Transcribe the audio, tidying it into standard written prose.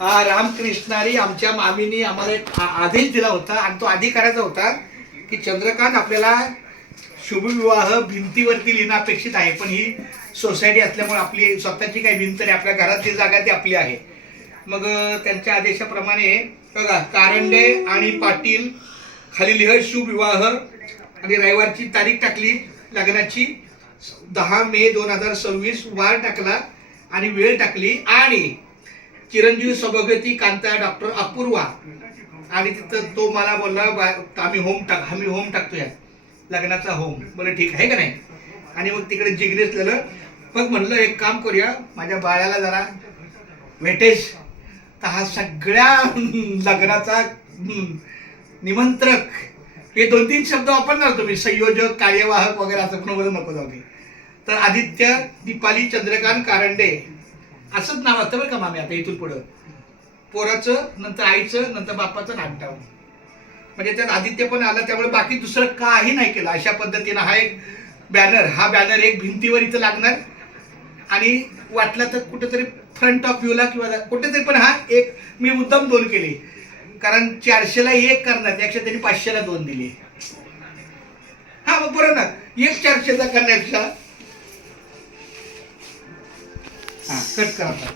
रामकृष्णारी आमच्या मामीनी आम्हाला एक आदेश दिला होता आणि तो आधी करायचा होता की चंद्रकांत आपल्याला शुभविवाह भिंतीवरती लिहिणं अपेक्षित आहे, पण ही सोसायटी असल्यामुळे आपली स्वतःची काही भिंत नाही, आपल्या घरातली जागा ती आपली आहे. मग त्यांच्या आदेशाप्रमाणे बघा कारंडे आणि पाटील खाली लिह शुभविवाह आणि रविवारची तारीख टाकली लग्नाची 10 मे 2026, वार टाकला आणि वेळ टाकली आणि चिरंजीव सभागती कांता डॉक्टर अपूर्वा आणि तिथं तो मला बोलला आम्ही होम टाकतोय लग्नाचा होम. बोले ठीक आहे का नाही. आणि मग तिकडे जिग्नेशला मग म्हणलं एक काम करूया, माझ्या बाळाला जरा भेटेस तर हा सगळ्या लग्नाचा निमंत्रक हे 2-3 शब्द वापरणार तुम्ही, संयोजक कार्यवाहक वगैरे असं पण नको जाऊ दे. तर आदित्य दीपाली चंद्रकांत कारंडे असंच नाव असतं बरं का मामी आता इथून पुढं. पोराचं नंतर आईचं नंतर बापाचं नाव म्हणजे त्यात आदित्य पण आला, त्यामुळे बाकी दुसरं काही नाही केलं. अशा पद्धतीनं हा एक बॅनर एक भिंतीवर इथं लागणार आणि वाटला तर कुठेतरी फ्रंट ऑफ व्ह्यूला किंवा कुठेतरी, पण हा एक मी मुद्दाम 2 केले कारण 400ला 1 करणार त्यापेक्षा त्यांनी 500ला 2 दिले. हा मग बरं ना, एक 400चा करण्यापेक्षा कट करा.